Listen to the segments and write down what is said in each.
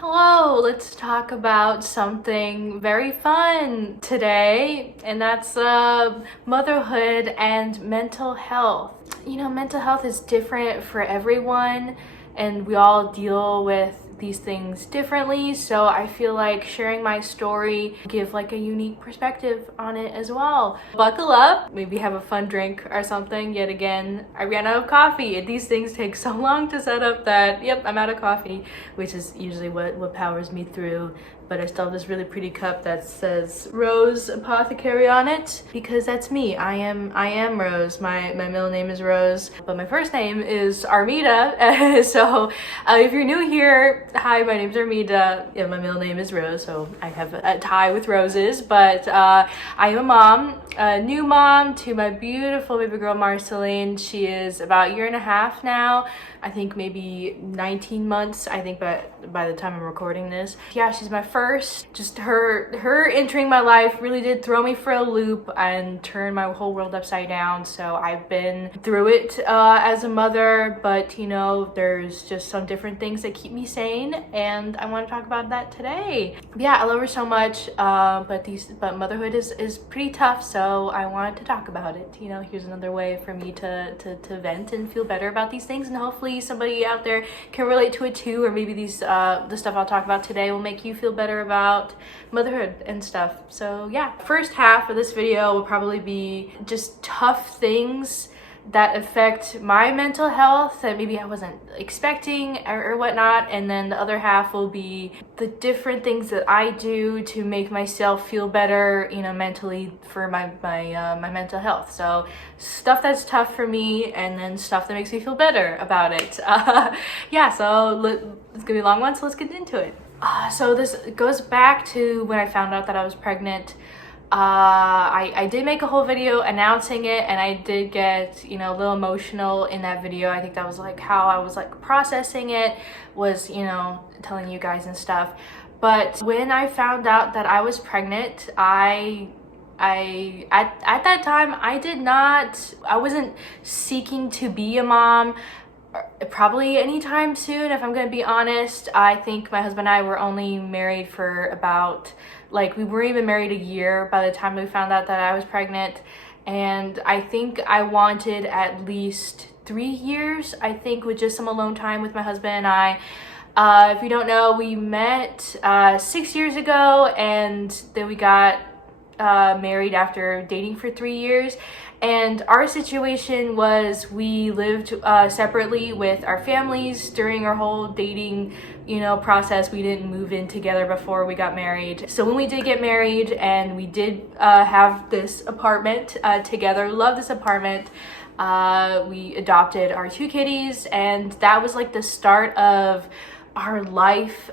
Hello, let's talk about something very fun today, and that's motherhood and mental health. Mental health is different for everyone, and we all deal with these things differently, so I feel like sharing my story give like a unique perspective on it as well. Buckle up, maybe have a fun drink or something. Yet again, I ran out of coffee. These things take so long to set up that yep, I'm out of coffee, which is usually what powers me through. But I still have this really pretty cup that says Rose Apothecary on it because that's me. I am Rose. My middle name is Rose, but my first name is Armida. So if you're new here, hi, my name's Armida. Yeah, my middle name is Rose, so I have a tie with roses. But I am a mom, a new mom to my beautiful baby girl Marceline. She is about a year and a half now. I think maybe 19 months, I think, but by the time I'm recording this. Yeah, she's my first. Just her entering my life really did throw me for a loop and turn my whole world upside down. So I've been through it as a mother, but there's just some different things that keep me sane, and I want to talk about that today. Yeah, I love her so much, but motherhood is pretty tough, so I wanted to talk about it. Here's another way for me to vent and feel better about these things, and hopefully somebody out there can relate to it too, or maybe the stuff I'll talk about today will make you feel better about motherhood and stuff. So yeah, first half of this video will probably be just tough things that affect my mental health that maybe I wasn't expecting or whatnot, and then the other half will be the different things that I do to make myself feel better, mentally for my mental health. So stuff that's tough for me, and then stuff that makes me feel better about it. Yeah, so it's gonna be a long one, so let's get into it. So this goes back to when I found out that I was pregnant. I did make a whole video announcing it, and I did get a little emotional in that video. I think that was like how I was like processing it, was telling you guys and stuff. But when I found out that I was pregnant, I at that time I wasn't seeking to be a mom probably anytime soon, if I'm gonna be honest. I think my husband and I were only married for about, we weren't even married a year by the time we found out that I was pregnant. And I think I wanted at least 3 years, I think, with just some alone time with my husband and I. If you don't know, we met 6 years ago, and then we got married after dating for 3 years. And our situation was we lived separately with our families during our whole dating process. We didn't move in together before we got married. So when we did get married and we did have this apartment together, love this apartment, we adopted our 2 kitties, and that was like the start of our life,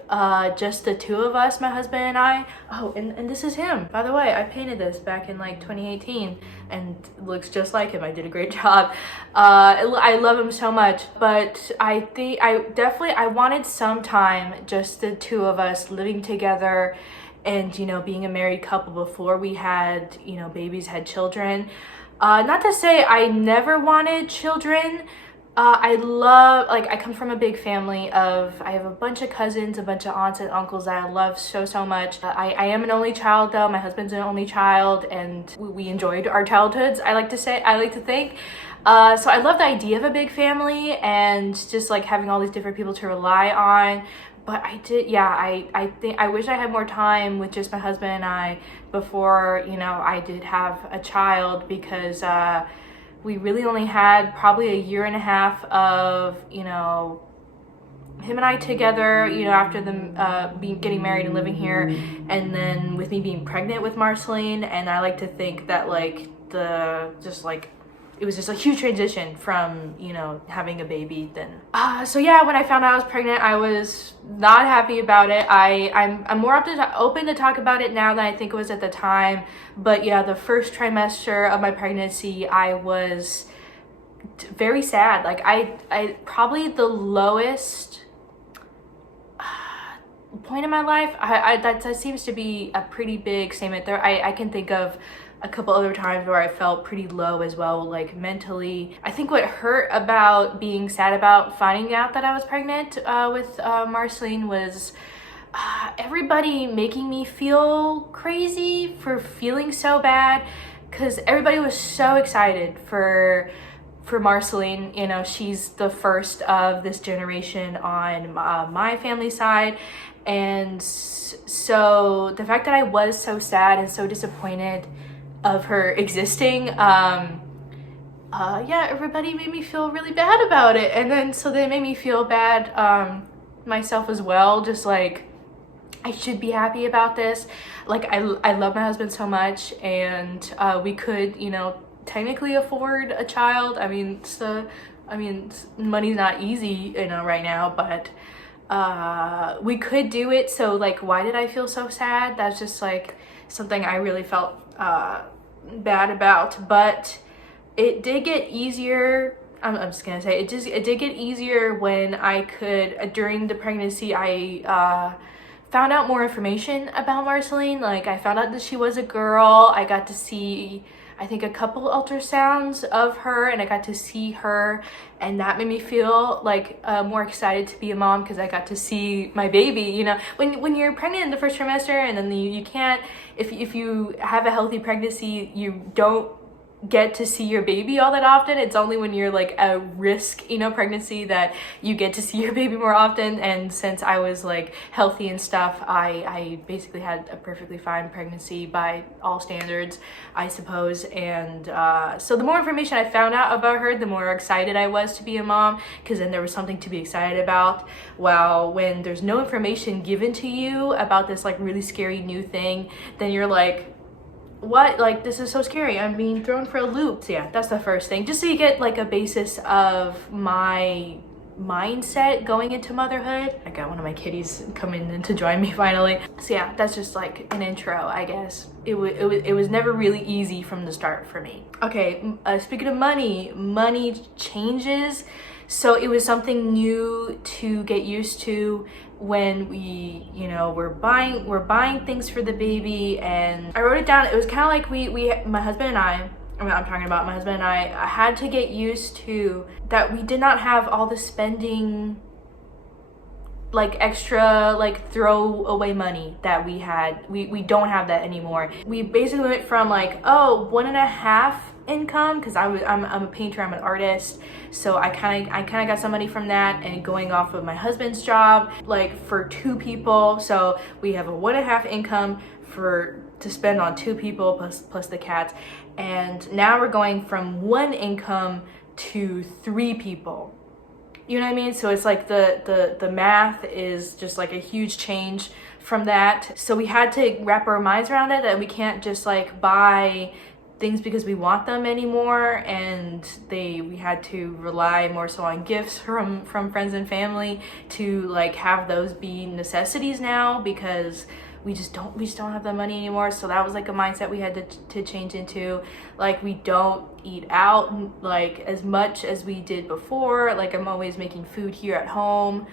just the 2 of us, my husband and I. Oh, and this is him, by the way. I painted this back in 2018, and it looks just like him. I did a great job. I love him so much, but I think I wanted some time, just the 2 of us living together, and being a married couple before we had babies, had children. Not to say I never wanted children. I come from a big family I have a bunch of cousins, a bunch of aunts and uncles that I love so much. I am an only child though. My husband's an only child, and we enjoyed our childhoods, I like to think. So I love the idea of a big family and just having all these different people to rely on. But I think I wish I had more time with just my husband and I before, I did have a child, because we really only had probably a year and a half of, him and I together, after them getting married and living here, and then with me being pregnant with Marceline. And I like to think that it was just a huge transition from, having a baby then. So yeah, when I found out I was pregnant, I was not happy about it. I'm more open to talk about it now than I think it was at the time. But yeah, the first trimester of my pregnancy, I was very sad. I probably the lowest point in my life. That seems to be a pretty big statement there. I can think of a couple other times where I felt pretty low as well, mentally. I think what hurt about being sad about finding out that I was pregnant with Marceline was everybody making me feel crazy for feeling so bad, because everybody was so excited for Marceline. You know, she's the first of this generation on my family side, and so the fact that I was so sad and so disappointed of her existing, yeah, everybody made me feel really bad about it. And then so they made me feel bad myself as well, just like I should be happy about this. Like I love my husband so much, and we could, you know, technically afford a child. I mean, money's not easy, you know, right now, but we could do it. So like, why did I feel so sad? That's just like something I really felt bad about. But it did get easier. I'm just gonna say it did get easier when I could, during the pregnancy, I found out more information about Marceline. Like I found out that she was a girl. I got to see, I think, a couple ultrasounds of her, and I got to see her, and that made me feel like more excited to be a mom, because I got to see my baby. You know, when you're pregnant in the first trimester, and then you can't, if you have a healthy pregnancy, you don't get to see your baby all that often. It's only when you're like a risk, you know, pregnancy that you get to see your baby more often. And since I was like healthy and stuff, I basically had a perfectly fine pregnancy by all standards, I suppose. And so the more information I found out about her, the more excited I was to be a mom, because then there was something to be excited about. While when there's no information given to you about this like really scary new thing, then you're like, what? Like, this is so scary. I'm being thrown for a loop. So yeah, that's the first thing. Just so you get like a basis of my mindset going into motherhood. I got one of my kitties coming in to join me finally. So yeah, that's just like an intro, I guess. It was never really easy from the start for me. Okay, speaking of money changes. So it was something new to get used to when we, you know, we're buying things for the baby. And I wrote it down. It was kind of like my husband and I'm talking about my husband and I had to get used to that we did not have all the spending, like extra, like throw away money that we had. We don't have that anymore. We basically went from like, oh, 1.5 income, because I'm a painter, I'm an artist, so I kind of got some money from that, and going off of my husband's job, like for 2 people, so we have a 1.5 income to spend on 2 people plus the cats. And now we're going from 1 income to 3 people. You know what I mean? So it's like the math is just like a huge change from that. So we had to wrap our minds around it, that we can't just like buy things because we want them anymore, and we had to rely more so on gifts from friends and family to like have those be necessities now, because we just don't have the money anymore. So that was like a mindset we had to change into. Like, we don't eat out like as much as we did before. Like, I'm always making food here at home,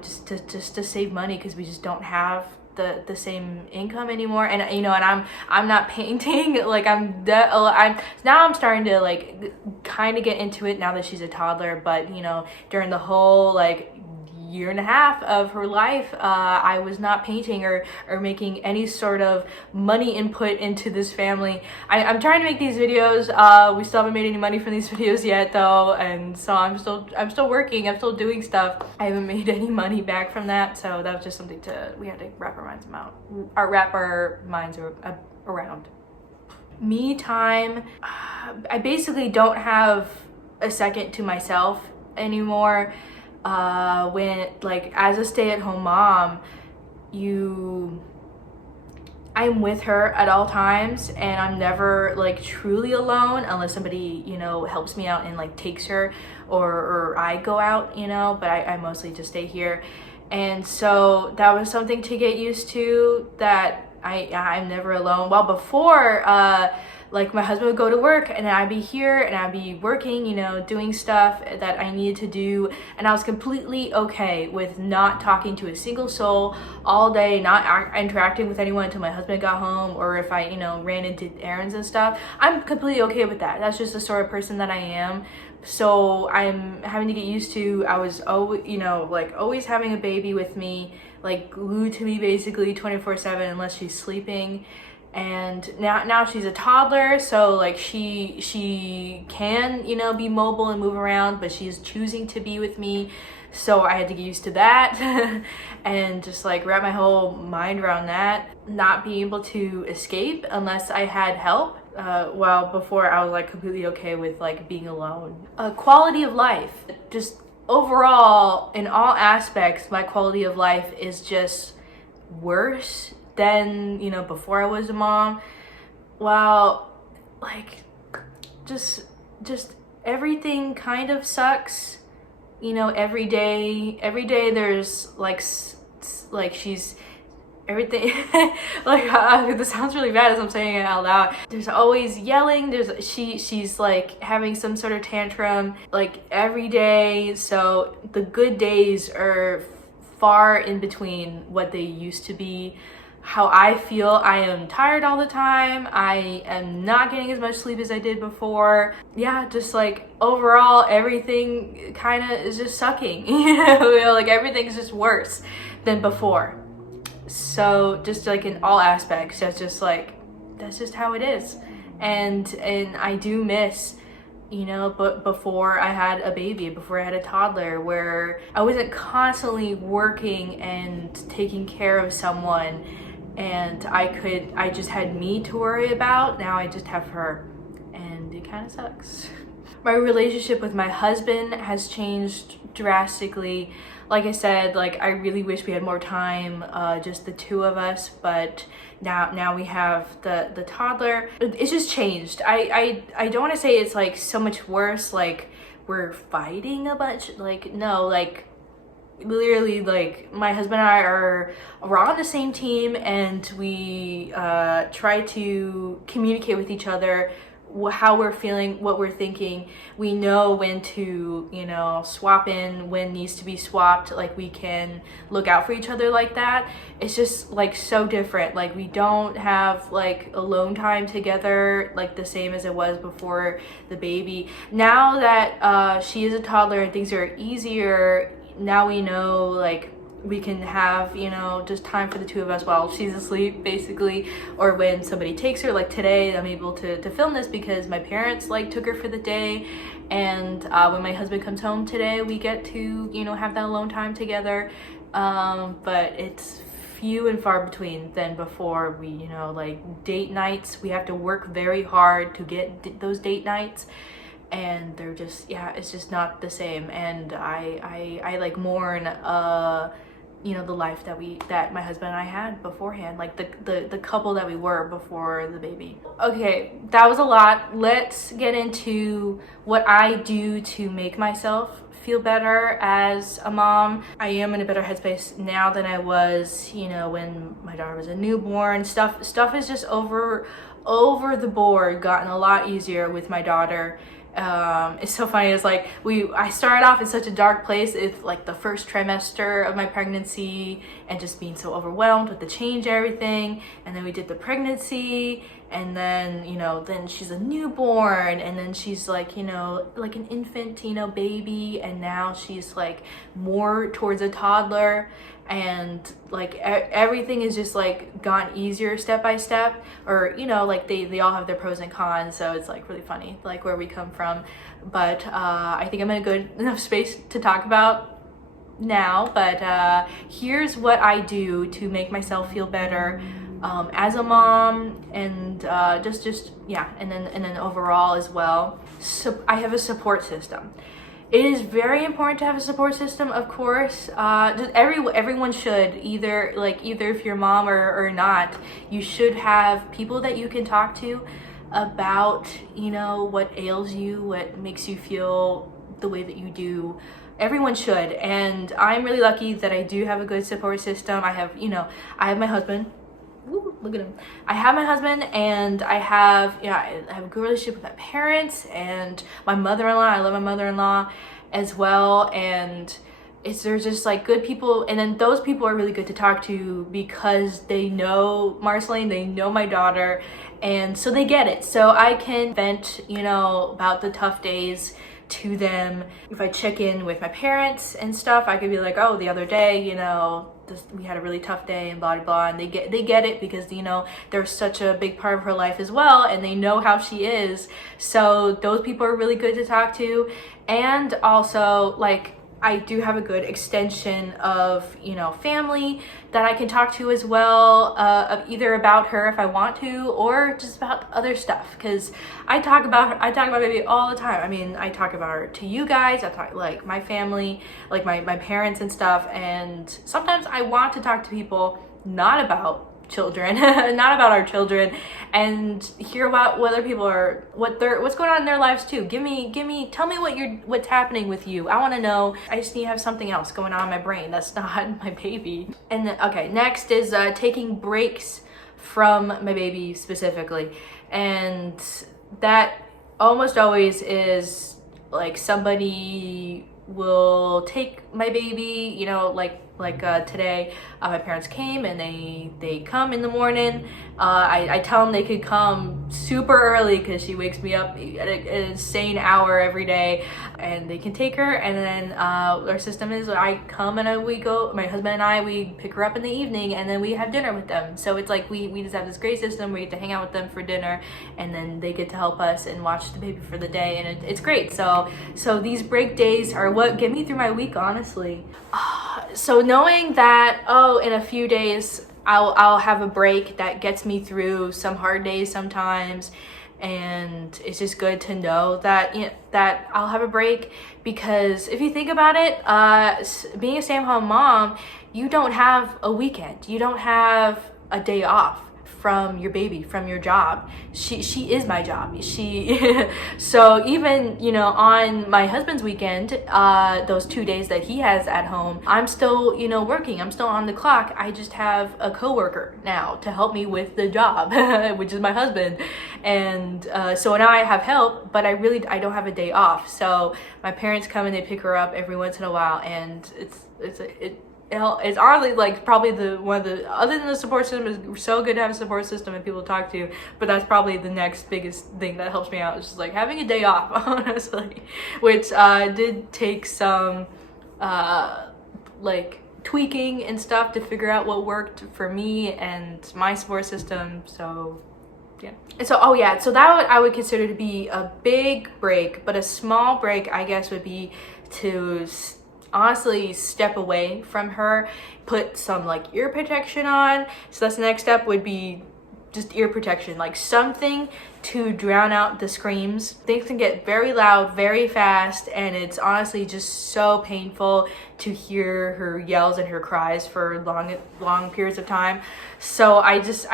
just to save money, because we just don't have the same income anymore. And you know, and I'm not painting. Like, I'm starting to like kind of get into it now that she's a toddler. But you know, during the whole like 1.5 years of her life, I was not painting or making any sort of money input into this family. I'm trying to make these videos. We still haven't made any money from these videos yet though, and so I'm still working, I'm still doing stuff. I haven't made any money back from that, so that was just something we had to wrap our minds around. Me time, I basically don't have a second to myself anymore. When, like, as a stay-at-home mom, I'm with her at all times, and I'm never like truly alone unless somebody, you know, helps me out and like takes her, or I go out, you know, but I mostly just stay here. And so that was something to get used to, that I'm never alone. While before, like, my husband would go to work and I'd be here and I'd be working, you know, doing stuff that I needed to do, and I was completely okay with not talking to a single soul all day, not interacting with anyone until my husband got home, or if I, you know, ran into errands and stuff. I'm completely okay with that. That's just the sort of person that I am. So I'm having to get used to, I was always, you know, like always having a baby with me, like glued to me basically 24/7 unless she's sleeping. And now she's a toddler, so like she can, you know, be mobile and move around, but she's choosing to be with me. So I had to get used to that and just like wrap my whole mind around that, not being able to escape unless I had help. While before I was like completely okay with like being alone. Quality of life, just overall in all aspects, my quality of life is just worse than, you know, before I was a mom. Well, like just everything kind of sucks, you know. Every day there's like she's everything like this sounds really bad as I'm saying it out loud. There's always yelling, she's like having some sort of tantrum like every day. So the good days are far in between what they used to be. How I feel, I am tired all the time. I am not getting as much sleep as I did before. Yeah, just like overall everything kind of is just sucking. You know, like everything's just worse than before. So just like in all aspects, that's just how it is. And I do miss, you know, but before I had a baby, before I had a toddler, where I wasn't constantly working and taking care of someone, and I just had me to worry about. Now I just have her, and it kind of sucks. My relationship with my husband has changed drastically. Like I said, like I really wish we had more time, just the two of us, but now we have the toddler. It's just changed. I don't want to say it's like so much worse, like we're fighting a bunch, like no, like literally, like my husband and we're on the same team, and we try to communicate with each other how we're feeling, what we're thinking. We know when to, you know, swap in, when needs to be swapped. Like we can look out for each other like that. It's just like so different. Like we don't have like alone time together like the same as it was before the baby. Now that she is a toddler and things are easier, now we know like we can have, you know, just time for the two of us while she's asleep basically, or when somebody takes her. Like today I'm able to film this because my parents like took her for the day, and when my husband comes home today we get to, you know, have that alone time together. But it's few and far between than before. We, you know, like date nights, we have to work very hard to get those date nights, and they're just, yeah, it's just not the same. And I like mourn you know, the life that my husband and I had beforehand, like the couple that we were before the baby. Okay, that was a lot. Let's get into what I do to make myself feel better as a mom. I am in a better headspace now than I was, you know, when my daughter was a newborn. Stuff is just over the board gotten a lot easier with my daughter. It's so funny. It's like I started off in such a dark place. It's like the first trimester of my pregnancy, and just being so overwhelmed with the change, everything. And then we did the pregnancy, and then, you know, then she's a newborn, and then she's like, you know, like an infant, you know, baby, and now she's like more towards a toddler. And like everything is just like gone easier step by step, or, you know, like they all have their pros and cons. So it's like really funny, like where we come from. But I think I'm in a good enough space to talk about now. But here's what I do to make myself feel better as a mom, and just yeah, and then overall as well. So I have a support system. It is very important to have a support system, of course. Just everyone should, either if you're a mom or not, you should have people that you can talk to about, you know, what ails you, what makes you feel the way that you do. Everyone should, and I'm really lucky that I do have a good support system. I have my husband. Woo, look at him. I have my husband, and I have a good relationship with my parents and my mother-in-law. I love my mother-in-law as well, and they're just like good people. And then those people are really good to talk to because they know Marceline, they know my daughter, and so they get it. So I can vent, you know, about the tough days to them. If I check in with my parents and stuff, I could be like, oh, the other day, you know, we had a really tough day and blah, blah, blah. And they get it because, you know, they're such a big part of her life as well. And they know how she is. So those people are really good to talk to. And also, like, I do have a good extension of, you know, family that I can talk to as well, either about her if I want to, or just about other stuff. Because I talk about baby all the time. I mean, I talk about her to you guys. I talk like my family, like my parents and stuff. And sometimes I want to talk to people not about children, not about our children, and hear about what other people are, what's going on in their lives too. Tell me what's happening with you. I want to know. I just need to have something else going on in my brain that's not my baby. And then, okay, next is taking breaks from my baby specifically, and that almost always is like somebody will take my baby, you know, like today, my parents came and they come in the morning. I tell them they could come super early because she wakes me up at an insane hour every day, and they can take her. And then our system is I come and we go, my husband and I, we pick her up in the evening and then we have dinner with them. So it's like we just have this great system. We get to hang out with them for dinner, and then they get to help us and watch the baby for the day, and it's great. So these break days are what get me through my week, honestly. So knowing that, oh, in a few days I'll have a break that gets me through some hard days sometimes, and it's just good to know that, you know, that I'll have a break. Because if you think about it, being a stay-at-home mom, you don't have a weekend, you don't have a day off from your baby, from your job. She is my job. So even, you know, on my husband's weekend, those 2 days that he has at home, I'm still, you know, working. I'm still on the clock. I just have a coworker now to help me with the job, which is my husband. And so now I have help, but I don't have a day off. So my parents come and they pick her up every once in a while, and it's honestly like probably other than the support system, is so good to have a support system and people to talk to, but that's probably the next biggest thing that helps me out. It's just like having a day off, honestly, which did take some like tweaking and stuff to figure out what worked for me and my support system. So yeah. And so, oh yeah, so that I would consider to be a big break, but a small break, I guess, would be to honestly step away from her, put some like ear protection on. So that's the next step, would be just ear protection, like something to drown out the screams. Things can get very loud very fast, and it's honestly just so painful to hear her yells and her cries for long periods of time. So I just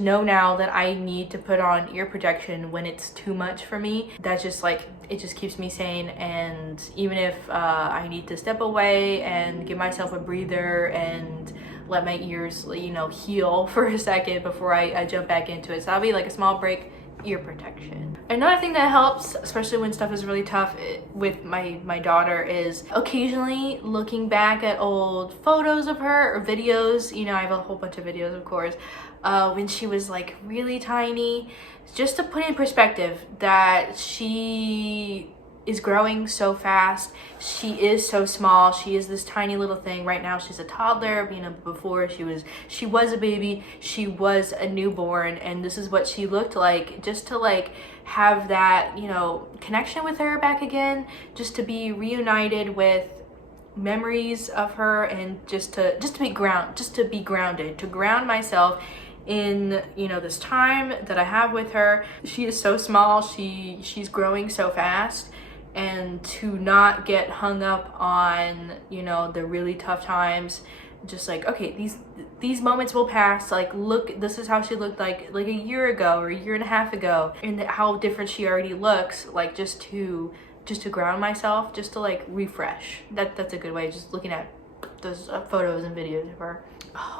know now that I need to put on ear protection when it's too much for me. That's just like, it just keeps me sane. And even if I need to step away and give myself a breather and let my ears, you know, heal for a second before I jump back into it. So that'll be like a small break, ear protection. Another thing that helps, especially when stuff is really tough with my daughter, is occasionally looking back at old photos of her or videos. You know, I have a whole bunch of videos, of course, when she was like really tiny, just to put in perspective that she is growing so fast. She is so small. She is this tiny little thing. Right now she's a toddler. You know, before she was a baby, she was a newborn, and this is what she looked like. Just to like have that, you know, connection with her back again, just to be reunited with memories of her, and just to be grounded, to ground myself in, you know, this time that I have with her. She is so small. She's growing so fast. And to not get hung up on, you know, the really tough times, just like, okay, these moments will pass. Like, look, this is how she looked like a year ago or a year and a half ago, and how different she already looks. Like, just to ground myself, just to like refresh. That's a good way. Just looking at those photos and videos of her.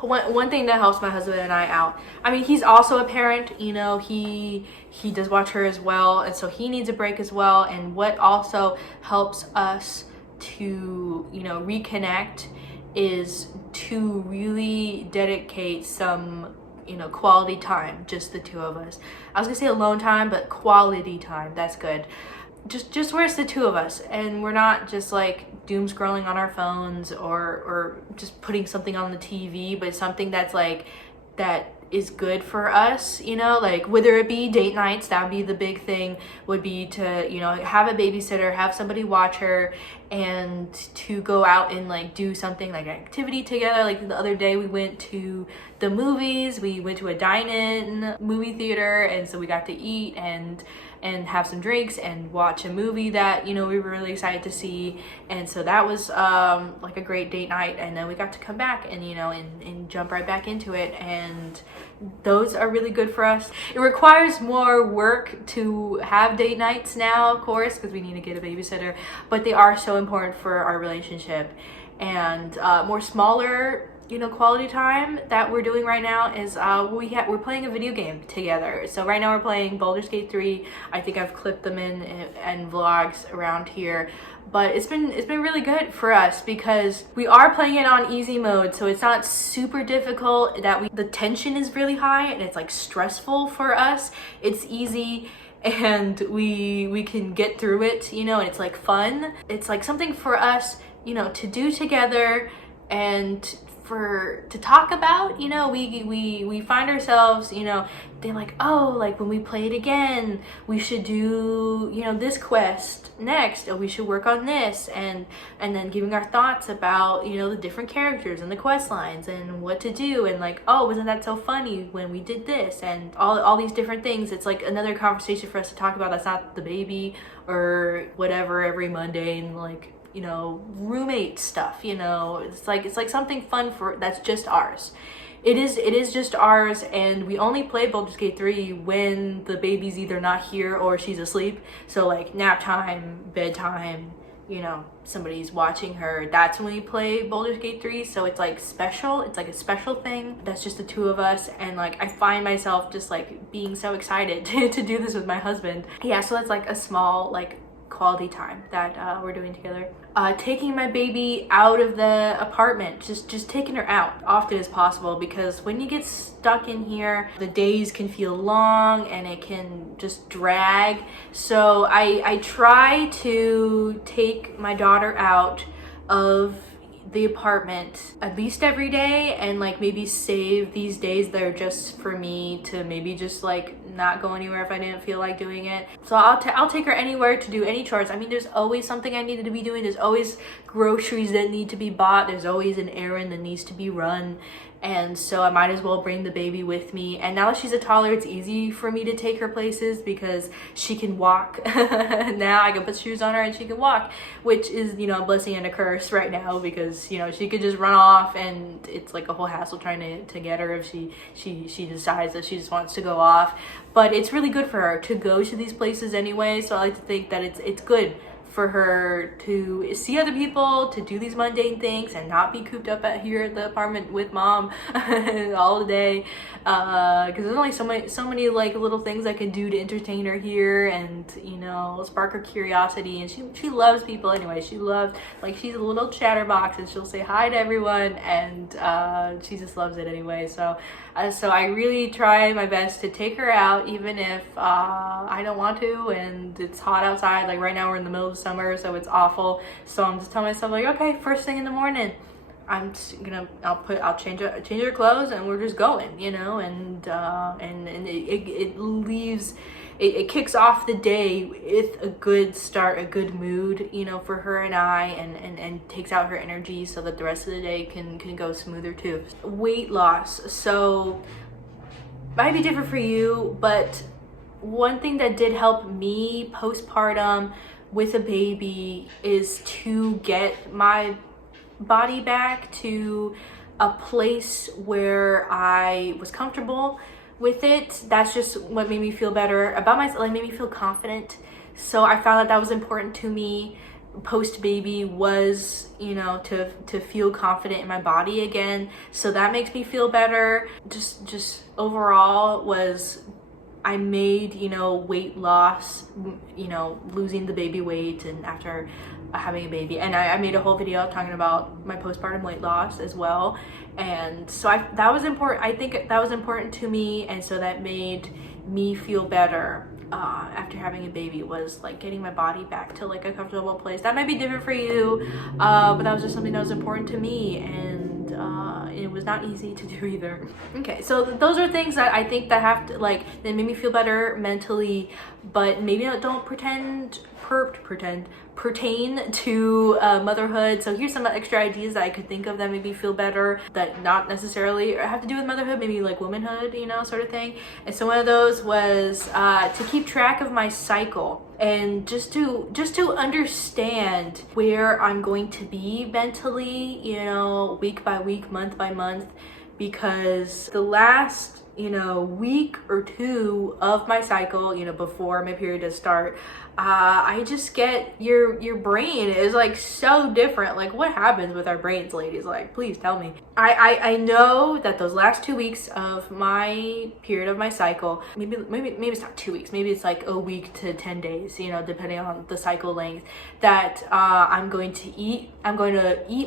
One thing that helps my husband and I out, I mean, he's also a parent, you know, he does watch her as well, and so he needs a break as well. And what also helps us to, you know, reconnect is to really dedicate some, you know, quality time, just the two of us. I was gonna say alone time, but quality time, that's good. Just where it's the two of us, and we're not just like doom scrolling on our phones or just putting something on the TV, but something that's like that is good for us, you know, like whether it be date nights, that would be the big thing, would be to, you know, have a babysitter, have somebody watch her, and to go out and like do something like activity together. Like the other day we went to the movies, we went to a dine-in movie theater, and so we got to eat and have some drinks and watch a movie that, you know, we were really excited to see. And so that was like a great date night, and then we got to come back and, you know, and jump right back into it. And those are really good for us. It requires more work to have date nights now, of course, because we need to get a babysitter, but they are so important for our relationship. And more smaller, you know, quality time that we're doing right now is we're playing a video game together. So right now we're playing Baldur's Gate 3. I think I've clipped them in vlogs around here, but it's been really good for us because we are playing it on easy mode, so it's not super difficult. The tension is really high and it's like stressful for us. It's easy and we can get through it, you know, and it's like fun. It's like something for us, you know, to do together and to talk about. You know, we find ourselves, you know, they're like, oh, like when we play it again, we should do, you know, this quest next, or we should work on this, and then giving our thoughts about, you know, the different characters and the quest lines and what to do, and like, oh, wasn't that so funny when we did this, and all these different things. It's like another conversation for us to talk about that's not the baby or whatever every Monday, and like, you know, roommate stuff, you know. It's like something fun that's just ours. It is just ours, and we only play Baldur's Gate 3 when the baby's either not here or she's asleep. So like nap time, bedtime, you know, somebody's watching her, that's when we play Baldur's Gate 3. So it's like special, it's like a special thing that's just the two of us, and like I find myself just like being so excited to do this with my husband. Yeah, so that's like a small like quality time that we're doing together. Taking my baby out of the apartment, just taking her out often as possible, because when you get stuck in here, the days can feel long and it can just drag. So I try to take my daughter out of the apartment at least every day, and like maybe save these days that are just for me to maybe just like not go anywhere if I didn't feel like doing it. So I'll take her anywhere to do any chores. I mean, there's always something I needed to be doing. There's always groceries that need to be bought. There's always an errand that needs to be run. And so I might as well bring the baby with me. And now that she's a toddler, it's easy for me to take her places because she can walk. Now I can put shoes on her and she can walk, which is, you know, a blessing and a curse right now, because, you know, she could just run off and it's like a whole hassle trying to get her if she decides that she just wants to go off. But it's really good for her to go to these places anyway. So I like to think that it's good for her to see other people, to do these mundane things, and not be cooped up here at the apartment with mom all the day. Because there's only so many like little things I can do to entertain her here, and, you know, spark her curiosity. And she loves people anyway. She loves, like, she's a little chatterbox, and she'll say hi to everyone, and she just loves it anyway. So I really try my best to take her out, even if I don't want to and it's hot outside. Like right now we're in the middle of summer, so it's awful. So I'm just telling myself, like, okay, first thing in the morning, I'll change her clothes and we're just going, you know, and it kicks off the day with a good start, a good mood, you know, for her and I, and takes out her energy so that the rest of the day can go smoother too. Weight loss. So might be different for you, but one thing that did help me postpartum with a baby is to get my body back to a place where I was comfortable with it. That's just what made me feel better about myself, like made me feel confident. So I found that was important to me post baby, was, you know, to feel confident in my body again. So that makes me feel better. Just overall was, I made, you know, weight loss, you know, losing the baby weight and after having a baby. And I made a whole video talking about my postpartum weight loss as well. And so that was important. I think that was important to me. And so that made me feel better. after having a baby was like getting my body back to like a comfortable place. That might be different for you, but that was just something that was important to me, and it was not easy to do either. Okay, so those are things that I think that have to like that made me feel better mentally, but maybe don't pertain to motherhood. So here's some extra ideas that I could think of that made me feel better, that not necessarily have to do with motherhood, maybe like womanhood, you know, sort of thing. And so one of those was to keep track of my cycle, and just to understand where I'm going to be mentally, you know, week by week, month by month, because the last, you know, week or two of my cycle, you know, before my period does start, I just get your brain is like so different. Like, what happens with our brains, ladies? Like, please tell me. I know that those last 2 weeks of my period of my cycle, maybe it's not 2 weeks, maybe it's like a week to 10 days, you know, depending on the cycle length, that I'm going to eat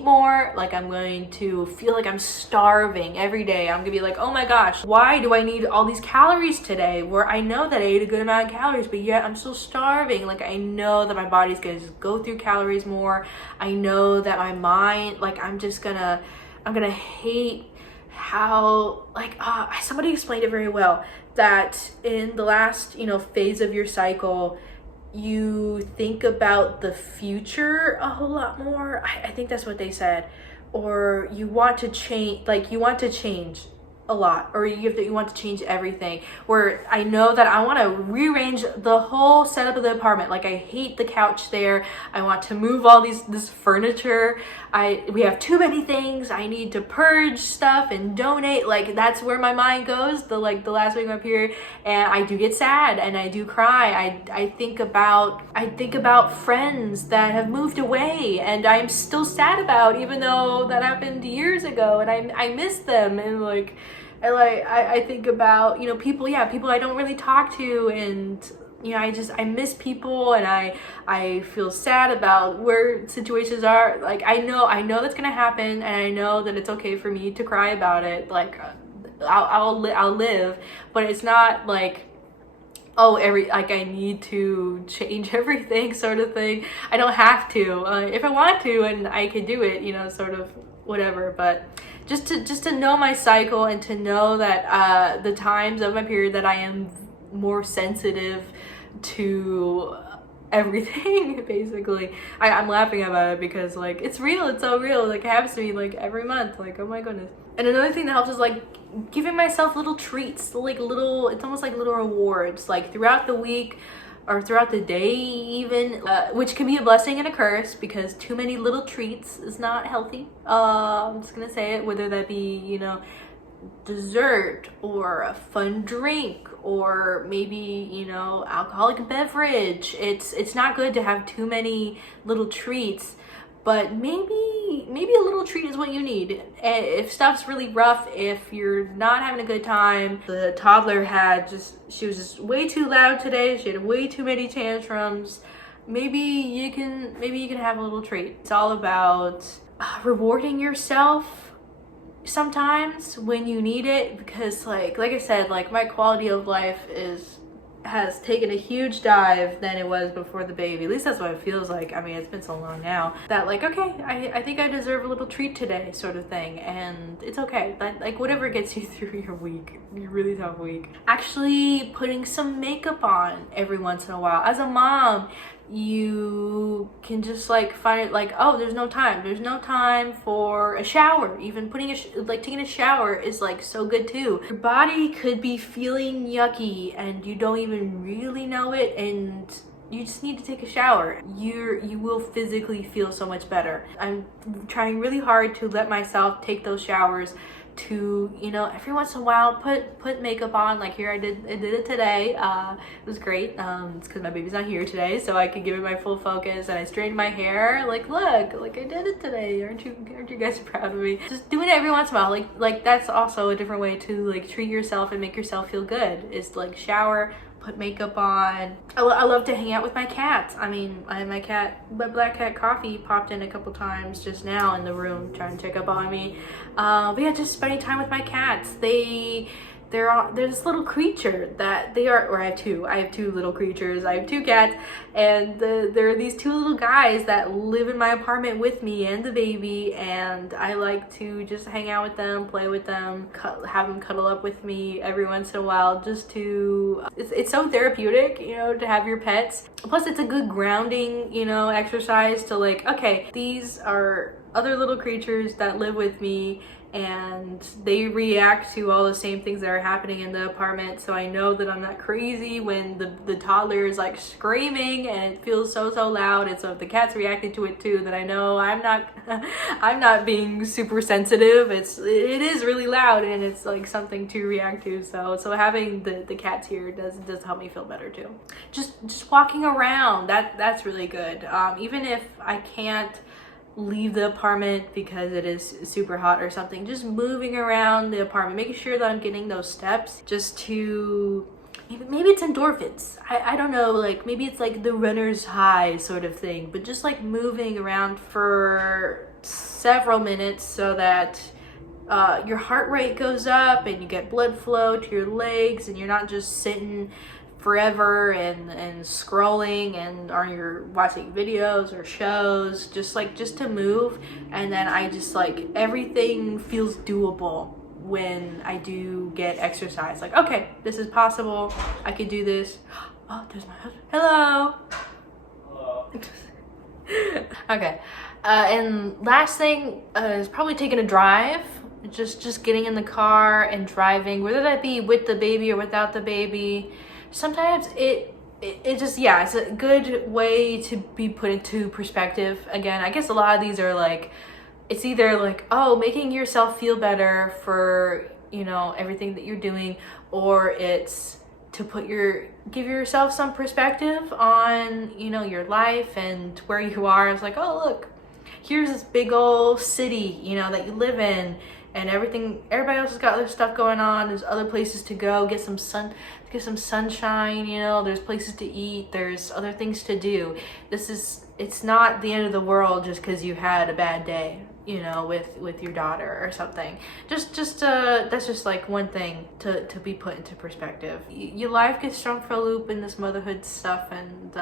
more. Like, I'm going to feel like I'm starving every day. I'm gonna be like, oh my gosh, why do I need all these calories today, where I know that I ate a good amount of calories, but yet I'm still starving. Like, I know that my body's gonna just go through calories more. I know that my mind, like, I'm gonna hate how, like, somebody explained it very well, that in the last, you know, phase of your cycle, you think about the future a whole lot more. I think that's what they said. Or you want to change, like, you want to change a lot, or you want to change everything. Where I know that I want to rearrange the whole setup of the apartment. Like, I hate the couch there. I want to move all this furniture. We have too many things. I need to purge stuff and donate. Like, that's where my mind goes the last week of my period, and I do get sad and I do cry. I think about friends that have moved away and I'm still sad about, even though that happened years ago, and I miss them. And I think about, you know, people I don't really talk to, and, you know, I miss people, and I feel sad about where situations are. Like, I know that's gonna happen, and I know that it's okay for me to cry about it. Like, I'll live, but it's not like, oh, I need to change everything sort of thing. I don't have to. If I want to, and I can do it, you know, sort of whatever. But just to know my cycle, and to know that the times of my period that I am more sensitive to everything, basically. I'm laughing about it because, like, it's real. It's so real. Like, it happens to me like every month. Like, oh my goodness. And another thing that helps is like giving myself little treats, like it's almost like little rewards, like throughout the week or throughout the day even, which can be a blessing and a curse, because too many little treats is not healthy. I'm just gonna say it, whether that be, you know, dessert or a fun drink, or maybe, you know, alcoholic beverage. It's not good to have too many little treats, but maybe a little treat is what you need. If stuff's really rough, if you're not having a good time, the toddler she was just way too loud today, she had way too many tantrums, maybe you can have a little treat. It's all about rewarding yourself sometimes when you need it, because like I said, like, my quality of life has taken a huge dive than it was before the baby. At least that's what it feels like. I mean, it's been so long now that, like, okay, I think I deserve a little treat today, sort of thing. And it's okay. But, like, whatever gets you through your week, your really tough week. Actually putting some makeup on every once in a while. As a mom, you can just like find it like, oh, there's no time for a shower. Even taking a shower is like so good too. Your body could be feeling yucky and you don't even really know it, and you just need to take a shower. You will physically feel so much better. I'm trying really hard to let myself take those showers, to, you know, every once in a while put makeup on. Like, here I did it today. It was great. It's because my baby's not here today, so I could give it my full focus, and I straightened my hair. Like, look, like, I did it today. Aren't you guys proud of me? Just doing it every once in a while. Like that's also a different way to like treat yourself and make yourself feel good, is like shower, put makeup on. I love to hang out with my cats. I mean, I have my black cat Coffee popped in a couple times just now in the room trying to check up on me. But yeah, just spending time with my cats. they're this little creature that they are, or I have two little creatures. I have two cats, and there are these two little guys that live in my apartment with me and the baby, and I like to just hang out with them, play with them, have them cuddle up with me every once in a while, just to, it's so therapeutic, you know, to have your pets. Plus it's a good grounding, you know, exercise to like, okay, these are other little creatures that live with me, and they react to all the same things that are happening in the apartment, so I know that I'm not crazy when the toddler is like screaming and it feels so loud. And so if the cat's reacting to it too, then I know I'm not I'm not being super sensitive. It is really loud, and it's like something to react to. So having the cats here does help me feel better too. Just walking around, that's really good. Even if I can't leave the apartment because it is super hot or something, just moving around the apartment, making sure that I'm getting those steps, just to, maybe it's endorphins, I don't know, like maybe it's like the runner's high sort of thing, but just like moving around for several minutes so that your heart rate goes up and you get blood flow to your legs, and you're not just sitting forever and scrolling, and or you're watching videos or shows, just to move. And then I just like, everything feels doable when I do get exercise. Like, okay, this is possible, I could do this. Oh, there's my husband. Hello. Okay, and last thing is probably taking a drive. Just getting in the car and driving, whether that be with the baby or without the baby. Sometimes it just, yeah, it's a good way to be put into perspective. Again, I guess a lot of these are like, it's either like, oh, making yourself feel better for, you know, everything that you're doing, or it's to give yourself some perspective on, you know, your life and where you are. It's like, oh, look, here's this big old city, you know, that you live in, and everybody else has got other stuff going on. There's other places to go, get some sunshine, you know, there's places to eat, there's other things to do. It's not the end of the world just because you had a bad day, you know, with your daughter or something. That's just like one thing to be put into perspective. Your life gets thrown for a loop in this motherhood stuff, and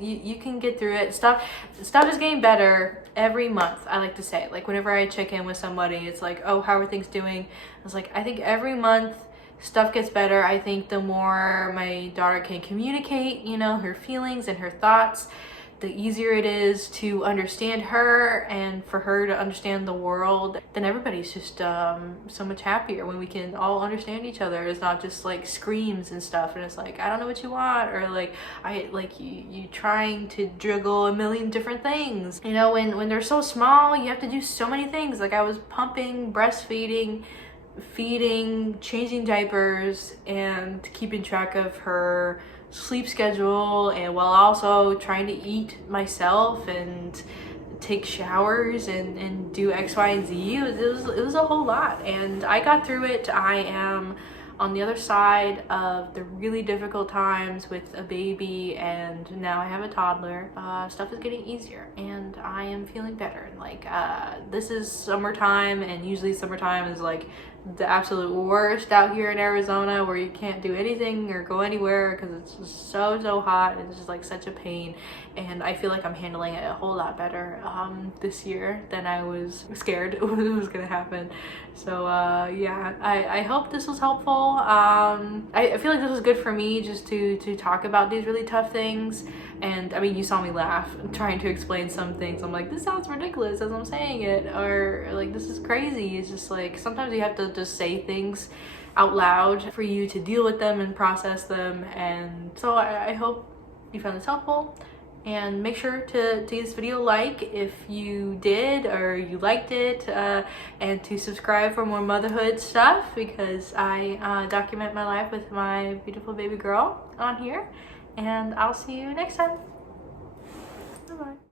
you can get through it. Stuff is getting better every month, I like to say. Like whenever I check in with somebody, it's like, oh, how are things doing? I was like, I think every month stuff gets better. I think the more my daughter can communicate, you know, her feelings and her thoughts, the easier it is to understand her, and for her to understand the world. Then everybody's just so much happier when we can all understand each other. It's not just like screams and stuff, and it's like, I don't know what you want, or like you trying to juggle a million different things. You know, when they're so small, you have to do so many things. Like I was pumping, breastfeeding, feeding, changing diapers, and keeping track of her sleep schedule, and while also trying to eat myself and take showers and do X, Y, and Z. It was a whole lot, and I got through it. I am on the other side of the really difficult times with a baby, and now I have a toddler. Stuff is getting easier, and I am feeling better. Like this is summertime, and usually summertime is like the absolute worst out here in Arizona, where you can't do anything or go anywhere because it's just so hot, and it's just like such a pain. And I feel like I'm handling it a whole lot better this year than I was scared was gonna happen. So yeah, I hope this was helpful. I feel like this was good for me just to talk about these really tough things. And I mean, you saw me laugh trying to explain some things. I'm like, this sounds ridiculous as I'm saying it, or like, this is crazy. It's just like, sometimes you have to just say things out loud for you to deal with them and process them. And so I hope you found this helpful, and make sure to give this video a like if you did or you liked it, and to subscribe for more motherhood stuff, because I document my life with my beautiful baby girl on here. And I'll see you next time. Bye-bye.